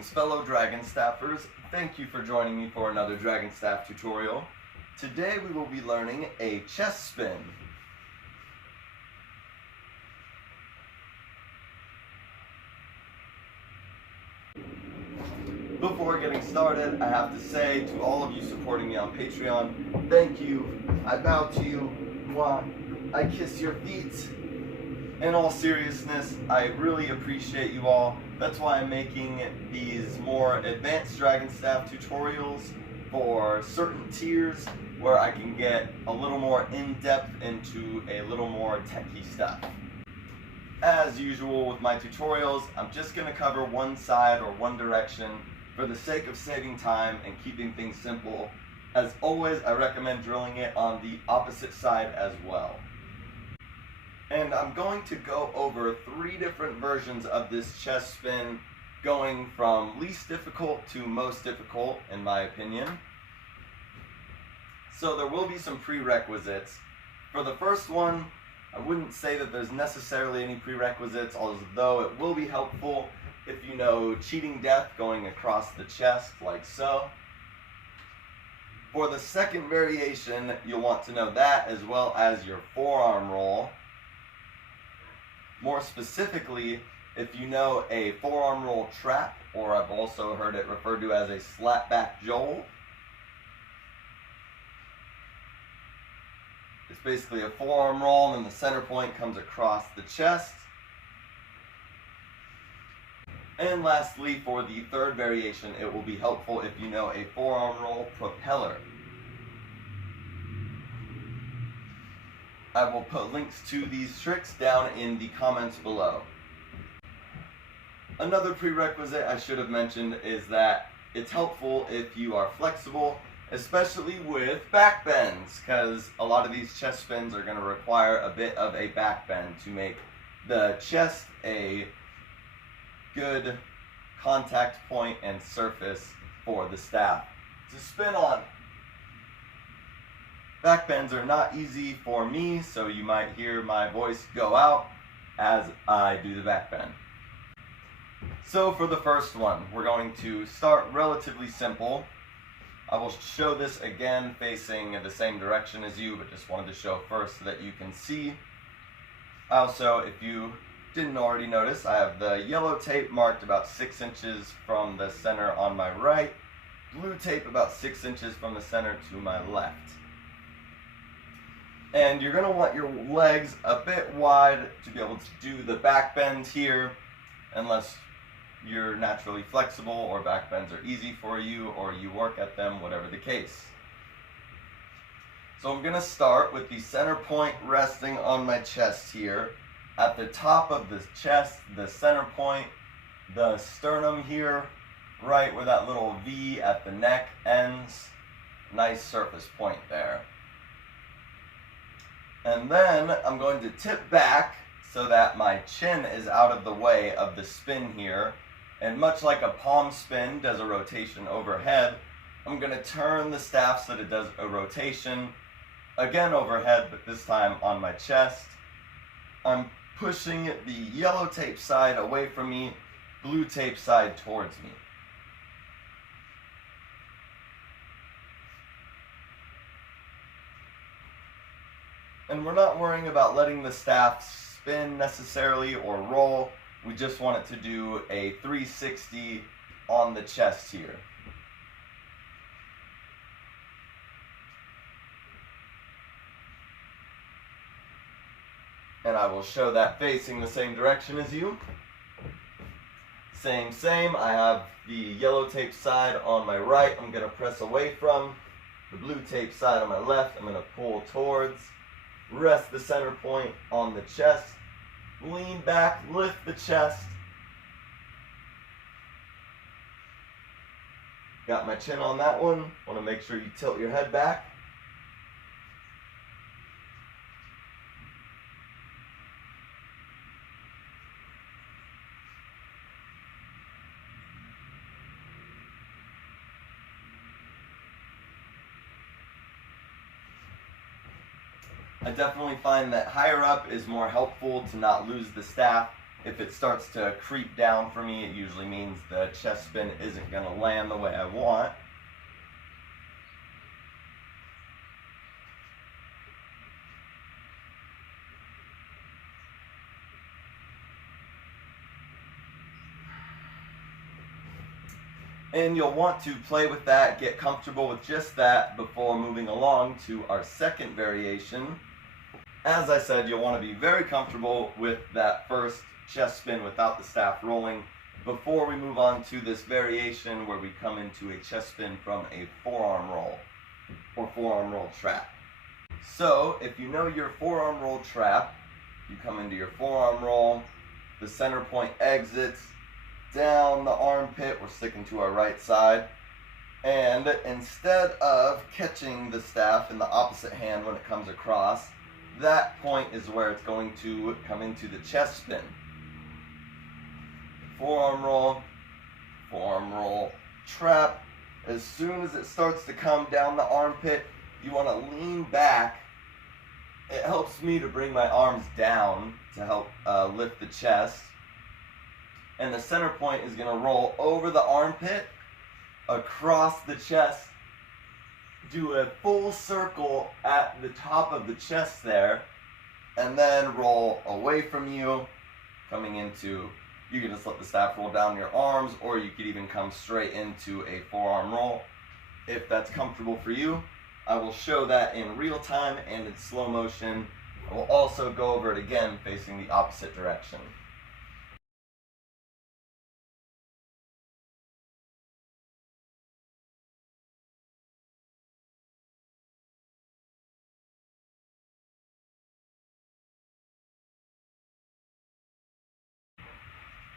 Greetings, fellow Dragonstaffers. Thank you for joining me for another Dragonstaff tutorial. Today we will be learning a chest spin. Before getting started, I have to say to all of you supporting me on Patreon, thank you. I bow to you. Mwah. I kiss your feet. In all seriousness, I really appreciate you all. That's why I'm making these more advanced Dragonstaff tutorials for certain tiers where I can get a little more in-depth into a little more techie stuff. As usual with my tutorials, I'm just going to cover one side or one direction for the sake of saving time and keeping things simple. As always, I recommend drilling it on the opposite side as well. And I'm going to go over 3 different versions of this chest spin, going from least difficult to most difficult, in my opinion. So there will be some prerequisites. For the first one, I wouldn't say that there's necessarily any prerequisites, although it will be helpful if you know cheating death going across the chest, like so. For the second variation, you'll want to know that as well as your forearm roll. More specifically, if you know a forearm roll trap, or I've also heard it referred to as a slapback joel. It's basically a forearm roll and then the center point comes across the chest. And lastly, for the third variation, it will be helpful if you know a forearm roll propeller. I will put links to these tricks down in the comments below. Another prerequisite I should have mentioned is that it's helpful if you are flexible, especially with back bends, because a lot of these chest spins are going to require a bit of a back bend to make the chest a good contact point and surface for the staff to spin on. Back bends are not easy for me, so you might hear my voice go out as I do the back bend. So for the first one, we're going to start relatively simple. I will show this again facing the same direction as you, but just wanted to show first so that you can see. Also, if you didn't already notice, I have the yellow tape marked about 6 inches from the center on my right, blue tape about 6 inches from the center to my left. And you're going to want your legs a bit wide to be able to do the back bend here, unless you're naturally flexible or back bends are easy for you or you work at them, whatever the case. So I'm going to start with the center point resting on my chest here. At the top of the chest, the center point, the sternum here, right where that little V at the neck ends, nice surface point there. And then I'm going to tip back so that my chin is out of the way of the spin here. And much like a palm spin does a rotation overhead, I'm going to turn the staff so that it does a rotation again overhead, but this time on my chest. I'm pushing the yellow tape side away from me, blue tape side towards me. And we're not worrying about letting the staff spin necessarily or roll. We just want it to do a 360 on the chest here. And I will show that facing the same direction as you. Same. I have the yellow tape side on my right. I'm going to press away from. The blue tape side on my left, I'm going to pull towards. Rest the center point on the chest. Lean back, lift the chest. Got my chin on that one. Want to make sure you tilt your head back. I definitely find that higher up is more helpful to not lose the staff If it starts to creep down for me, it usually means the chest spin isn't going to land the way I want. And you'll want to play with that, get comfortable with just that before moving along to our second variation. As I said, you'll want to be very comfortable with that first chest spin without the staff rolling before we move on to this variation where we come into a chest spin from a forearm roll or forearm roll trap. So if you know your forearm roll trap, you come into your forearm roll, the center point exits down the armpit, we're sticking to our right side, and instead of catching the staff in the opposite hand when it comes across, that point is where it's going to come into the chest spin. Forearm roll, trap. As soon as it starts to come down the armpit, you want to lean back. It helps me to bring my arms down to help lift the chest. And the center point is going to roll over the armpit, across the chest, do a full circle at the top of the chest there, and then roll away from you, coming into, you can just let the staff roll down your arms, or you could even come straight into a forearm roll. If that's comfortable for you, I will show that in real time and in slow motion. I will also go over it again facing the opposite direction.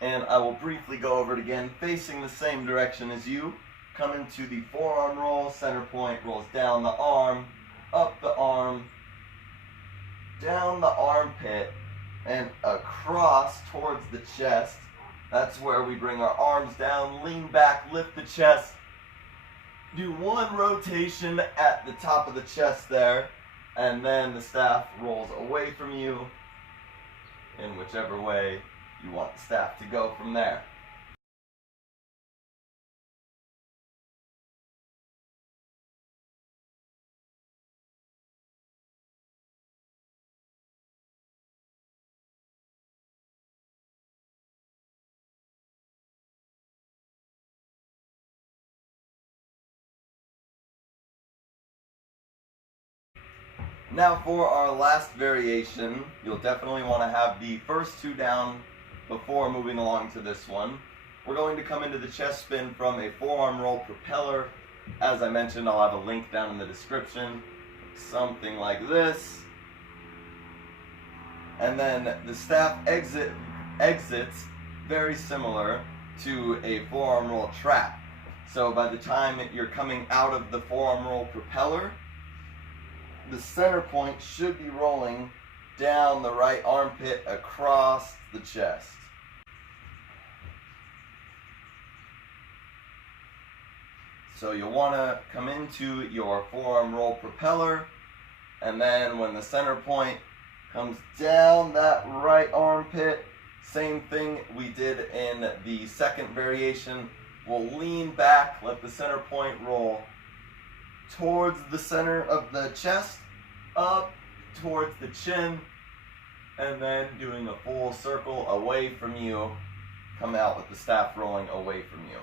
And I will briefly go over it again, facing the same direction as you. Come into the forearm roll, center point rolls down the arm, up the arm, down the armpit, and across towards the chest. That's where we bring our arms down, lean back, lift the chest. Do one rotation at the top of the chest there, and then the staff rolls away from you in whichever way you want the staff to go from there. Now for our last variation, you'll definitely want to have the first two down before moving along to this one. We're going to come into the chest spin from a forearm roll propeller. As I mentioned, I'll have a link down in the description. Something like this. And then the staff exits very similar to a forearm roll trap. So by the time you're coming out of the forearm roll propeller, the center point should be rolling down the right armpit across the chest. So you'll want to come into your forearm roll propeller, and then when the center point comes down that right armpit, same thing we did in the second variation, we'll lean back, let the center point roll towards the center of the chest, up towards the chin, and then doing a full circle away from you, come out with the staff rolling away from you.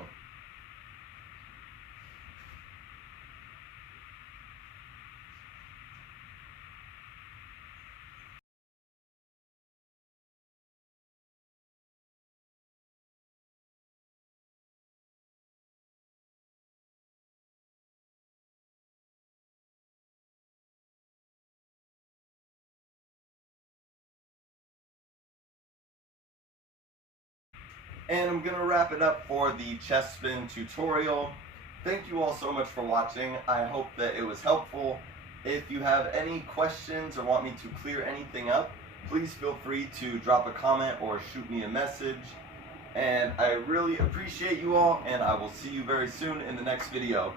And I'm going to wrap it up for the chest spin tutorial. Thank you all so much for watching. I hope that it was helpful. If you have any questions or want me to clear anything up, please feel free to drop a comment or shoot me a message. And I really appreciate you all, and I will see you very soon in the next video.